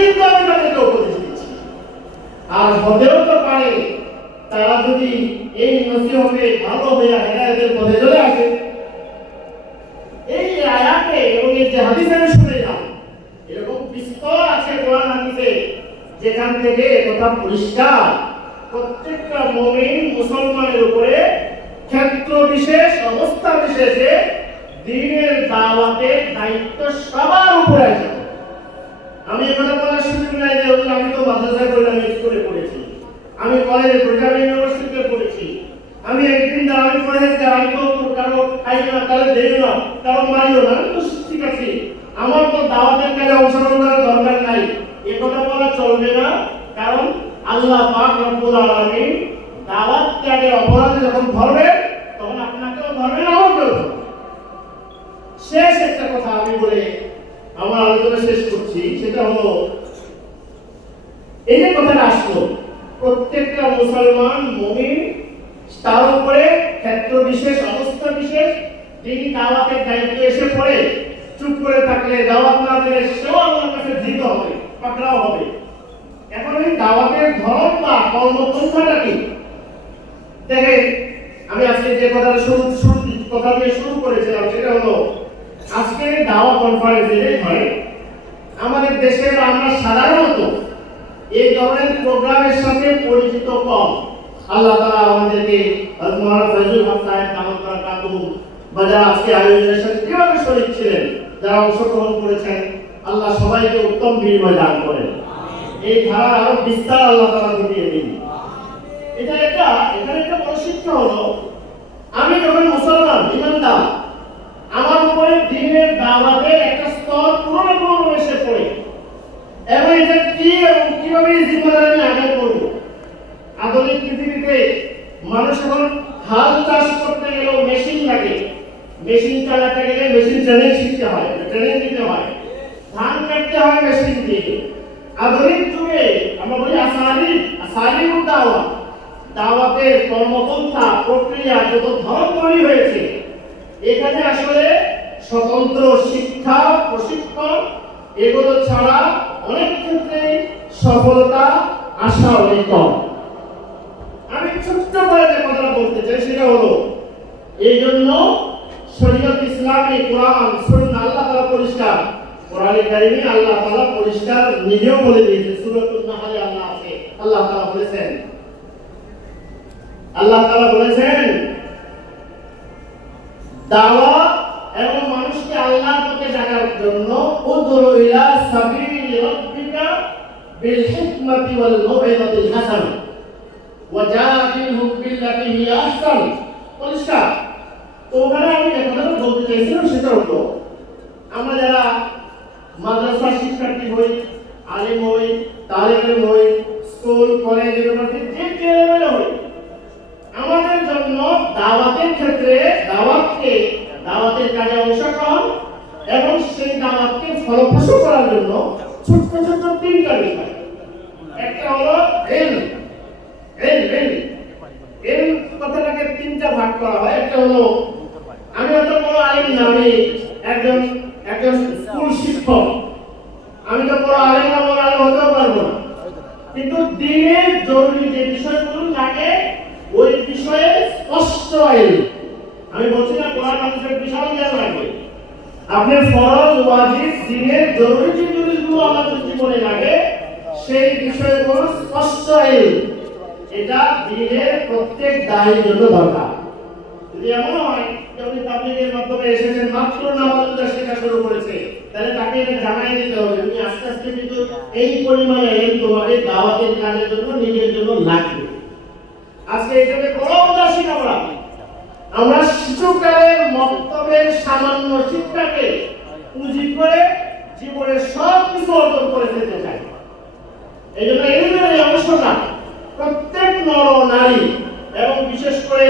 কিন্তু আমি তাদেরকে উপদেশ দিচ্ছি। আর হতেও তো পারে তারা যদি এই নসিহতে ভালো হয়ে হেদায়তের পথে চলে আসে, এই আয়াতে এবং এই যে হাদিসে আমি শুনেলাম, এরকম বিস্তর আছে কোরআন হাদিসে, যেখান থেকে কথা পরিষ্কার, প্রত্যেকটা মুমিন মুসলমানের উপরে ক্ষেত্র বিশেষ, অবস্থা বিশেষে দিনের দাওয়াতের দায়িত্ব সবার উপরে আছে। আমি এখানে বলার নাই যে আমি তো মাদ্রাসায় করে স্কুলে পড়েছি। আমি কলেজে পড়েছি, আমি ইউনিভার্সিটিতে পড়েছি। আমি একদিন আমি পড়েছি আমি তো কারও খাই না, কারও দেই না, কারও মারিও না, আমি তো আছে আমার তো দাওয়াতের কাজে অংশগ্রহণ করার দরকার নাই এ কথা বলা চলবে না কারণ আল্লাহ পাক রব্বুল আলামিন দাওয়াত ত্যাগের অপরাধে যখন ধরবে তখন আপনাকেও ধরবেন আমাকেও ধরবেন শেষ একটা কথা আমি বলে আমার আলোচনা শেষ করছি সেটা হলো এই যে কথাটা আসলো প্রত্যেকটা মুসলমান মুমিন, তার উপরে ক্ষেত্র বিশেষ, অবস্থা বিশেষ, যিনি দাওয়াতের দায়িত্ব এসে পড়ে, চুপ করে থাকলে দাওয়াত না দিলে সেও আল্লাহর কাছে ধৃত হবে, পাকড়াও হবে। এখন এই দাওয়াতের ধরন বা কর্মপন্থাটা কি? দেখেন, আমি আজকে যে কথাটা শুরু শুরু কথা দিয়ে শুরু করেছিলাম, সেটা হলো আজকে দাওয়া কনফারেন্সে যে হয় আমাদের দেশে বা আমরা সাধারণত এই ধরনের প্রোগ্রামের সাথে পরিচিত কম। আল্লাহ তাআলা আমাদেরকে মাওলানা ফয়জুল হক সাহেব কামাল করা কাকুম বা যারা আজকে আয়োজনের সাথে কীভাবে শরীর ছিলেন, যারা অংশগ্রহণ করেছেন, আল্লাহ সবাইকে উত্তম বিনিময় দান করেন। এই ধারা আরও বিস্তার আল্লাহ তাআলা ঘটিয়ে দিন। এটা একটা, এখানে একটা বড় শিক্ষা হলো, আমি যখন মুসলমান, ইমানদার, আমার উপরে দিনের দাওয়াতের একটা স্তর পুরনো পুরনো এসে পড়ে। এবং এটা কি এবং কীভাবে এই আমি আদায় করব? আধুনিক পৃথিবীতে মানুষ এখন হাল চাষ করতে গেলেও মেশিন লাগে। মেশিন চালাতে গেলে মেশিন ট্রেনিং শিখতে হয় ট্রেনিং দিতে হয়। ধান কাটতে হয় মেশিন দিয়ে। আধুনিক যুগে আমরা বলি আসানি আসানি দাওয়া। দাওয়াতের কর্মপন্থা প্রক্রিয়া, যত ধরন তৈরি হয়েছে, এখানে আসলে স্বতন্ত্র শিক্ষা, প্রশিক্ষণ, এগুলো ছাড়া অনেক ক্ষেত্রে সফলতা আশা অনেক কম আমি ছোট্ট করে যে কথাটা বলতে চাই, সেটা হলো এই জন্য শরীয়ত ইসলামী কোরআন, সুন্নাহ আল্লাহ তাআলা পরিষ্কার। কোরআনে কারিমে আল্লাহ তাআলা পরিষ্কার নিজেও বলে দিয়েছে, সূরাতুন নাহলে আল্লাহ আছে, আল্লাহ তাআলা বলেছেন। আল্লাহ তাআলা বলেছেন, দাওয়া এবং মানুষকে আল্লাহর পথে ডাকার জন্য উদুরু ইলা সাবিলি ওয়াল মাউইযাতিল হাসানা। ওয়াজাদিলহুম বিল্লাতি হিয়া আহসান। পরিষ্কার। তো আমি সেটা আমরা যারা স্কুল আমাদের জন্য দাওয়াতের ক্ষেত্রে দাওয়াতকে, দাওয়াতের কাজে এবং সেই দাওয়াতকে ফলপ্রসূ করার জন্য ছোট্ট ছোট্ট তিনটা বিষয়। একটা হলো এল এল এল এল কথাটাকে তিনটা ভাগ করা হয়। একটা হলো, আমি অত বড় আলিম না, আমি একজন একজন স্কুল শিক্ষক। আমি তো বড় আলিম না, বড় আলিম হতেও পারব না। কিন্তু দিনের জরুরি যে বিষয়গুলো লাগে ওই বিষয়ে স্পষ্ট আইন আমি বলছি না কোরআন হাদিসের বিশাল জ্ঞান লাগবে আপনার ফরজ ওয়াজিব দিনের জরুরি যে জিনিসগুলো আমাদের জীবনে লাগে, সেই বিষয়গুলো স্পষ্ট এটা দিনের প্রত্যেক দায়ের জন্য দরকার। যদি এমন হয় উনি তাবলিগের মাধ্যমে এসেছেন, মাত্র নামাজটা শেখা শুরু করেছে, তাহলে তাকে এটা জানাই দিতে হবে, তুমি আস্তে আস্তে কিন্তু এই পরিমাণে এলেন তোমাকে দাওয়াতের কাজের জন্য, নিজের জন্য লাগবে। আজকে এটাকে বড় উদাসীন আমরা আমরা শিশুকালের মক্তবের সামান্য শিক্ষাকে পুঁজি করে জীবনের সব কিছু অর্জন করে যেতে চাই। এই জন্য এলিমের অংশটা প্রত্যেক নর নারী এবং বিশেষ করে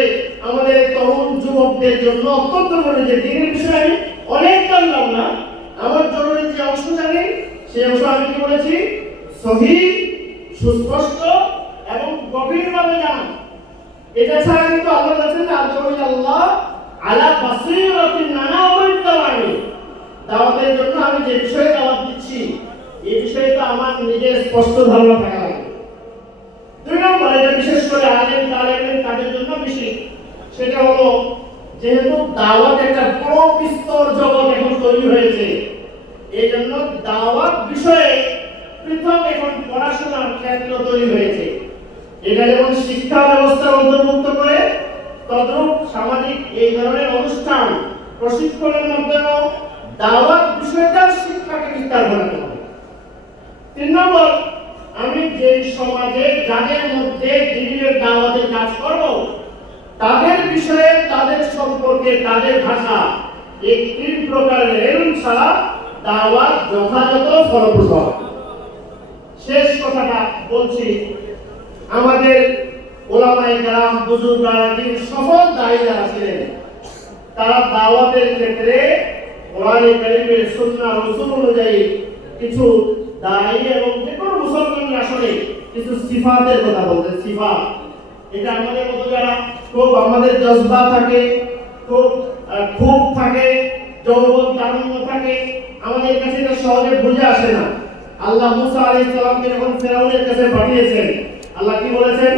আমাদের তরুণ যুবকদের জন্য অত্যন্ত জরুরি যে দিনের বিষয়ে আমি অনেক জানলাম না, আমার জরুরি যে অংশ জানি সেই অংশ আমি কি বলেছি? সহি, সুস্পষ্ট এবং গভীরভাবে জানা এটা ছাড়া কিন্তু আল্লাহ বলেছেন আদরুল আল্লাহ আলা বাসীরাতিন নানা ওয়াইতাবানি দাওয়াতের জন্য আমি যে বিষয়ে দাওয়াত দিচ্ছি, এই বিষয়ে তো আমার নিজের স্পষ্ট ধারণা থাকা লাগবে দুই নম্বর, এটা বিশেষ করে আলেম তালেমেন তাদের জন্য বেশি সেটা হলো, যেহেতু দাওয়াত একটা বড় বিস্তর জগৎ এখন তৈরি হয়েছে এই জন্য দাওয়াত বিষয়ে পৃথক এখন পড়াশোনার ক্ষেত্র তৈরি হয়েছে। এটা অন্তর্ভুক্ত করে তদ্রূপ সামাজিক এই ধরনের অনুষ্ঠান প্রশিক্ষণের মাধ্যমেও দাওয়াত বিষয়টার শিক্ষাকে বিস্তার ঘটাতে হবে তিন নম্বর, আমি যে সমাজে যাদের মধ্যে দিনের দাওয়াতের কাজ করব, তাদের বিষয়ে তাদের সম্পর্কে তাদের ভাষা এই তিন প্রকারের এলম ছাড়া দাওয়াত যথাযথ ফলপ্রসূ। শেষ কথাটা বলছি, আমাদের কেরাম বুজুর্গরা যিনি সফল দায়ীরা ছিলেন তারা দাওয়াতের ক্ষেত্রে কোরআনে কারিমের সুন্নাহ, রাসূল অনুযায়ী কিছু দায়ী এবং যে কোনো মুসলমান আসলে কিছু সিফাতের কথা বলতেন সিফাত। এটা আমাদের মতো যারা খুব আমাদের জজবা থাকে, খুব ক্ষোভ থাকে, যৌবন তারুণ্য থাকে, আমাদের কাছে এটা সহজে বুঝে আসে না। আল্লাহ মুসা আলাইহিস সালামকে যখন ফেরাউনের কাছে পাঠিয়েছেন, আল্লাহ কি বলেছেন?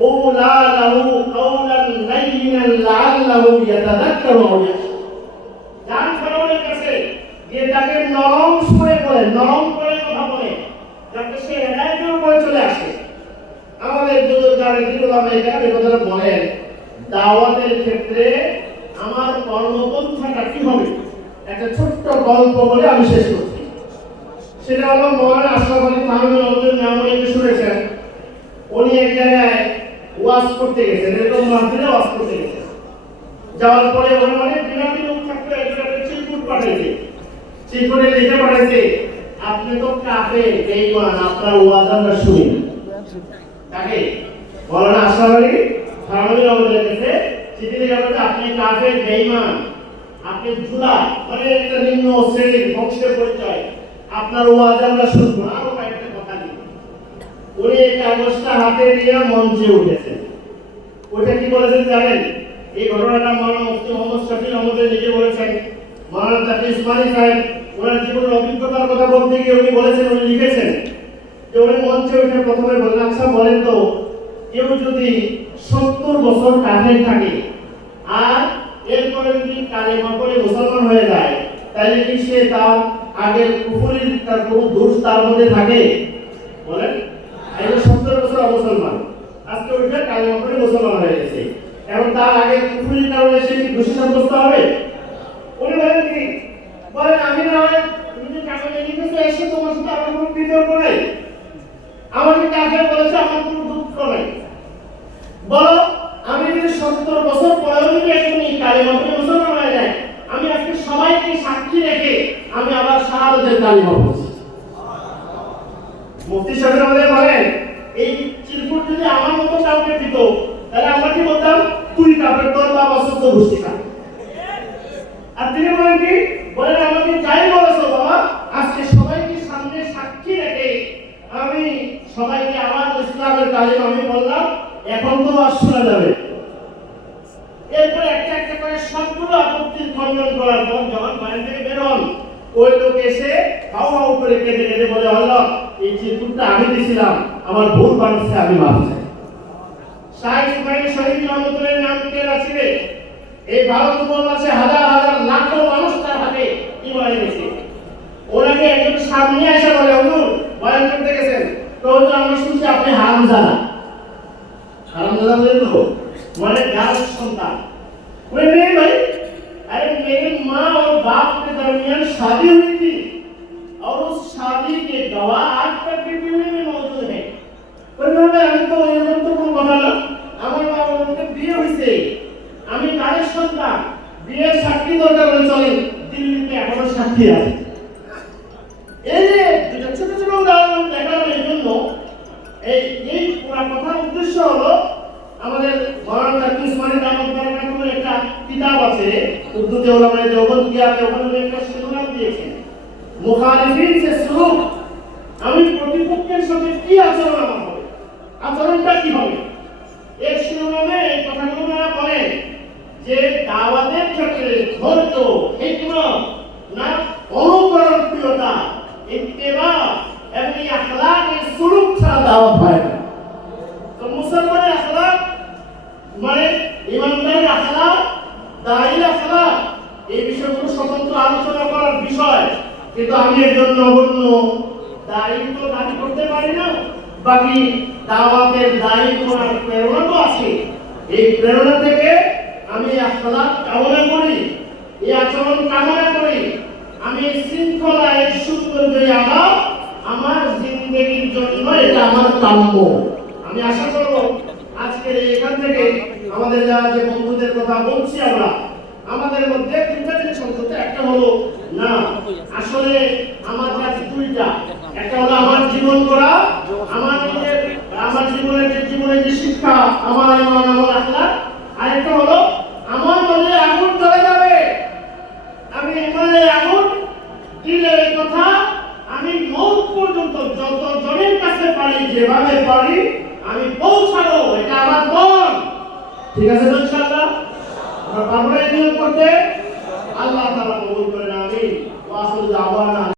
লাহু কাওলান লাইয়িনান লাআল্লাহু ইয়াতাযাক্কারু আও ইয়াখশা যান ফেরাউনের কাছে গিয়ে তাকে নরম সুরে বলে, নরম করে কথা বলে, যাতে সে হেদায়েতের উপরে চলে আসে। আমাদের বুজুর্গারে দিনুল্লাহ এখানে এই কথাটা বলেন, দাওয়াতের ক্ষেত্রে আমার কর্মপন্থাটা কি হবে? একটা ছোট্ট গল্প বলে আমি শেষ করছি। সেটা হলো মৌলানা আশরাফ আলী আমাদের নাম শুনেছেন উনি এক জায়গায় ওয়াজ করতে গেছেন এরকম মাহফিলে করতে গেছেন যাওয়ার পরে ওখানে অনেক বিরাটি লোক থাকতো চিরকুট পাঠাইছে। চিরকুটে লিখে পাঠাইছে, আপনি তো বেঈমান, আপনার ওয়াজ আমরা শুনি তাকে মৌলানা আশরাফ আলী থানভী আমাদের চিঠি লিখে বলছে আপনি কাফের, বেঈমান, আপনি মানে একটা নিম্ন শ্রেণির বংশের পরিচয়, আপনার ওয়াজ আমরা শুনব না আরও কয়েকটা কথা দিই উনি এই কাগজটা হাতে নিয়ে মঞ্চে উঠেছেন। ওটা কি বলেছেন জানেন? এই ঘটনাটা মৌলানা মুফতি মোহাম্মদ শফি আমাদের নিজে বলেছেন। মৌলানা তাকি ইসমানি সাহেব, ওনার জীবনের অভিজ্ঞতার কথা বলতে গিয়ে উনি বলেছেন, উনি লিখেছেন যে উনি মঞ্চে উঠে প্রথমে বললেন আচ্ছা বলেন তো, কেউ যদি সত্তর বছর কাফের থাকে আর এরপরে যদি কালেমা করে মুসলমান হয়ে যায় তাহলে কি সে তার আগের কুফুরির তার কোনো দোষ তার মধ্যে থাকে? বলেন। এই সত্তর বছর আজকে মুসলমান হয়ে গেছে। তার আগে কারণে সে কি দোষী সাব্যস্ত হবে? উনি বলেন কি? বলেন, আমি না হয় তুমি যে কাগজে লিখেছো, এসে তোমার সাথে আমার কোনো বিতর্ক নাই। বলেছে, আমার কোনো দুঃখ নাই। বলো, আমি যদি সত্তর বছর পরেও যদি একজন এই মুসলমান হয়ে যায়, আমি আজকে সবাইকে সাক্ষী রেখে আমি আবার শাহাদাতের কালিমা পড়ছি। সাহেব আমাদের যদি আমার মতো কাউকে দিত, তাহলে আমরা কি বলতাম? তুই তোর কাপের আর তিনি বলেন কি? বলেন আমাকে যাই বলেছ বাবা? আজকে সবাইকে সামনে সাক্ষী রেখে আমি সবাইকে আমার ইসলামের কাজে আমি বললাম, এখন তো আর শোনা যাবে। এরপর একটা একটা করে সবগুলো আপত্তির খণ্ডন করার পর যখন বাইরে থেকে বেরোন ওই লোক এসে হাউ হাউ করে কেঁদে কেঁদে বলে, আল্লাহ, এই চিরকুটটা আমি দিছিলাম, আমার ভুল বানিয়েছে, আমি মাফ চাই। শাহ ইসমাইল শহীদ রহমতুল্লাহ নাম লিখে রাখছে? এই ভারত উপন্যাসে হাজার হাজার লাখ মানুষ তার হাতে কি বলা গেছে ওনাকে একজন সামনে এসে বলে, হুজুর, বয়ান করতে গেছেন? তো হুজুর, আমি শুনছি আপনি হারামজাদা। হারামজাদা বলেন তো মানে গাল সন্তান। বলে নেই ভাই, আরে মেরে মা আর বাপ কে দরমিয়ান শাদী সাক্ষী আছে? এই যে দুটো ছোট ছোট উদাহরণ দেখানোর জন্য। এই এই পুরা কথার উদ্দেশ্য হলো, আমাদের তাকি উসমানী দামত বারাকাতুর একটা কিতাব আছে। উর্দুতে ওলামায়ে দেওবন্দ কি আছে ওখানে একটা শিরোনাম দিয়েছেন মুখালিফিন সে সুলুক আমি প্রতিপক্ষের সাথে কি আচরণ আমার হবে? আচরণটা কি হবে? এর শিরোনামে কথাগুলো ওনারা বলেন যে, দাওয়াতের ক্ষেত্রে ধৈর্য, হিকমত না অনুকরণ প্রিয়তা ইত্তেবা এবং এই আখলাকের সুলুক ছাড়া দাওয়াত হয় না। তো মুসলমানের আখলাক মানে ইমানদারের আখলাক দাঁড়িয়ে আখলাক, এই বিষয়গুলো স্বতন্ত্র আলোচনা করার বিষয়। কিন্তু আমি এর জন্য অন্য দায়িত্ব দাবি করতে পারি না, বাকি দাওয়াতের দায়ী করার প্রেরণা তো আছে। এই প্রেরণা থেকে আমি আখলাক কামনা করি। এই আচরণ কামনা করি। আমি এই শৃঙ্খলা এই সুন্দর যে আমার আমার জিন্দগির জন্য এটা আমার কাম্য। আমি আশা করব আজকের এখান থেকে আমাদের যারা যে বন্ধুদের কথা বলছি আমরা, আমাদের মধ্যে তিনটা জিনিস অন্তত, একটা হলো, না, আসলে আমার কাছে দুইটা। একটা হলো আমার জীবন করা, আমার নিজের, আমার জীবনের যে জীবনের যে শিক্ষা, আমার ইমান, আমার আখলাক আর একটা হলো আমার মনে আগুন জ্বলে যাবে আমি ইমানের আগুন দিলে এই কথা আমি মৌত পর্যন্ত যত জনের কাছে পারি যেভাবে পারি আমি পৌঁছাবো এটা আমার মন। ঠিক আছে ইনশাআল্লাহ? আমরা পারব করতে?